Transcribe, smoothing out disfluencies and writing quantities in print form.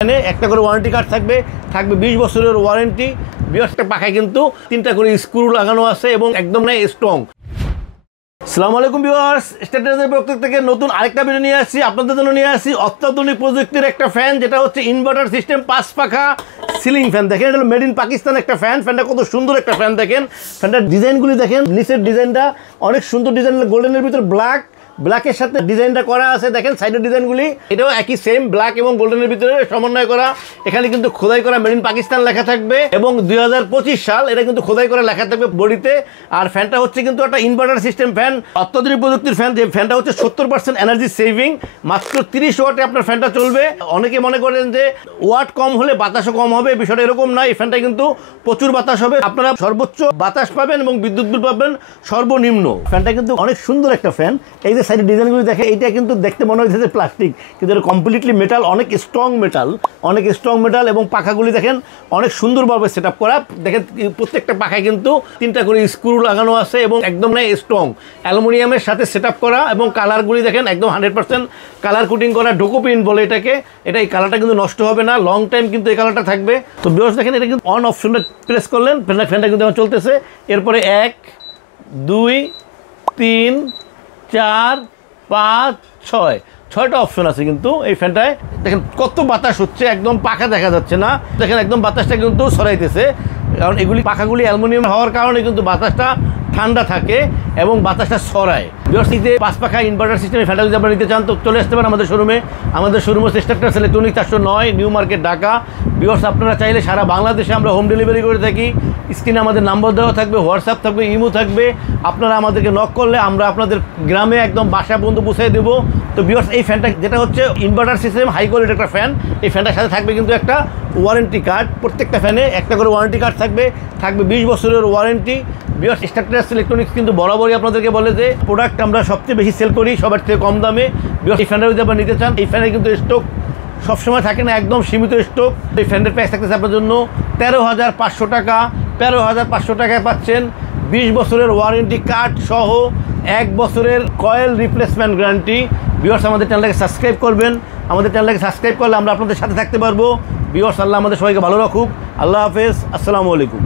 এখানে একটা করে ওয়ারেন্টি কার্ড থাকবে 20 বছরের ওয়ারেন্টি। একটা পাখায় কিন্তু 3টা করে স্ক্রু লাগানো আছে এবং একদম নাই স্ট্রং। আসসালামু আলাইকুম ভিউয়ার্স, স্ট্যাটাসের পক্ষ থেকে নতুন আরেকটা ভিডিও নিয়ে আসছি আপনাদের জন্য। নিয়ে আসছি অত্যাধুনিক প্রযুক্তির একটা ফ্যান, যেটা হচ্ছে ইনভার্টার সিস্টেম 5 পাখা সিলিং ফ্যান। দেখেন এটা মেড ইন পাকিস্তান একটা ফ্যান। ফ্যানটা কত সুন্দর একটা ফ্যান, দেখেন ফ্যানটার ডিজাইনগুলি দেখেন। নিচের ডিজাইনটা অনেক সুন্দর ডিজাইন, গোল্ডেনের ভিতরে ব্ল্যাকের সাথে ডিজাইনটা করা আছে। দেখেন সাইডের ডিজাইনগুলি, এটাও একই সেম ব্ল্যাক এবং গোল্ডেনের ভিতরে সমন্বয় করা। এখানে কিন্তু খোদাই করা মেড ইন পাকিস্তান লেখা থাকবে এবং 2025 সাল এটা কিন্তু খোদাই করা লেখা থাকবে বডিতে। আর ফ্যানটা হচ্ছে কিন্তু একটা ইনভার্টার সিস্টেম ফ্যান, অত্যাধুনিক প্রযুক্তির ফ্যান। যে ফ্যানটা হচ্ছে 70% এনার্জি সেভিং, মাত্র 30 ওয়াটে আপনার ফ্যানটা চলবে। অনেকে মনে করেন যে ওয়াট কম হলে বাতাসও কম হবে, বিষয়টা এরকম না। এই ফ্যানটা কিন্তু প্রচুর বাতাস হবে, আপনারা সর্বোচ্চ বাতাস পাবেন এবং বিদ্যুৎ বিল পাবেন সর্বনিম্ন। ফ্যানটা কিন্তু অনেক সুন্দর একটা ফ্যান। এই যে সাইডের ডিজাইনগুলো দেখে, এইটা কিন্তু দেখতে মনে হচ্ছে যে প্লাস্টিক, কিন্তু এটা কমপ্লিটলি মেটাল, অনেক স্ট্রং মেটাল। এবং পাখাগুলি দেখেন অনেক সুন্দরভাবে সেট আপ করা। দেখেন প্রত্যেকটা পাখায় কিন্তু 3টা করে স্ক্রু লাগানো আছে এবং একদম নাই স্ট্রং অ্যালুমিনিয়ামের সাথে সেট আপ করা। এবং কালারগুলি দেখেন একদম 100% কালার কোটিং করা, ডোকো প্রিন্ট বলে এটাকে। এই কালারটা কিন্তু নষ্ট হবে না, লং টাইম কিন্তু এই কালারটা থাকবে। তো ভিউয়ার্স দেখেন, এটা কিন্তু অন অপশনটা প্রেস করলেন, ফ্যানটা কিন্তু এখন চলতেছে। এরপরে 1 2 3 4 5 6টা অপশন আছে কিন্তু এই ফ্যানটায়। দেখেন কত বাতাস হচ্ছে, একদম পাখা দেখা যাচ্ছে না। দেখেন একদম বাতাসটা কিন্তু সরাইতেছে, কারণ এগুলি পাখাগুলি অ্যালুমিনিয়াম হওয়ার কারণে কিন্তু বাতাসটা ঠান্ডা থাকে এবং বাতাসটা ছড়ায়। বিওসিতে 5 পাখা ইনভার্টার সিস্টেমে ফ্যানটা যদি আপনারা নিতে চান তো চলে আসতে পারেন আমাদের শোরুমে। আমাদের শোরুম হচ্ছে status electronic 409 new market, Dhaka. বিওস আপনারা চাইলে সারা বাংলাদেশে আমরা হোম ডেলিভারি করে থাকি। স্ক্রিনে আমাদের নাম্বার দেওয়া থাকবে, হোয়াটসঅ্যাপ থাকবে, ইমো থাকবে। আপনারা আমাদেরকে নক করলে আমরা আপনাদের গ্রামে একদম বাসা পর্যন্ত পৌঁছে দেবো। তো বিওস এই ফ্যানটা যেটা হচ্ছে ইনভার্টার সিস্টেম হাই কোয়ালিটির একটা ফ্যান, এই ফ্যানটার সাথে থাকবে কিন্তু একটা ওয়ারেন্টি কার্ড। প্রত্যেকটা ফ্যানে একটা করে ওয়ারেন্টি কার্ড থাকবে 20 বছরের ওয়ারেন্টি। বিওস স্ট্যাটাস ইলেকট্রনিক্স কিন্তু বরাবরই আপনাদেরকে বলে যে প্রোডাক্ট আমরা সবচেয়ে বেশি সেল করি সবার থেকে কম দামে। বিওস এই ফ্যানটা যদি আপনারা নিতে চান, এই ফ্যানে কিন্তু স্টক সবসময় থাকে না, একদম সীমিত স্টক। এই ফ্যানের প্রাইস থাকতেছে আপনার জন্য 13,500 টাকা। 13,500 টাকায় পাচ্ছেন 20 বছরের ওয়ারেন্টি কার্ড সহ 1 বছরের কয়েল রিপ্লেসমেন্ট গ্যারান্টি। ভিউয়ার্স আমাদের চ্যানেলটাকে সাবস্ক্রাইব করবেন, আমাদের চ্যানেলটাকে সাবস্ক্রাইব করলে আমরা আপনাদের সাথে থাকতে পারবো। ভিউয়ার্স আল্লাহ আমাদের সবাইকে ভালো রাখুক। আল্লাহ হাফেজ, আসসালামু আলাইকুম।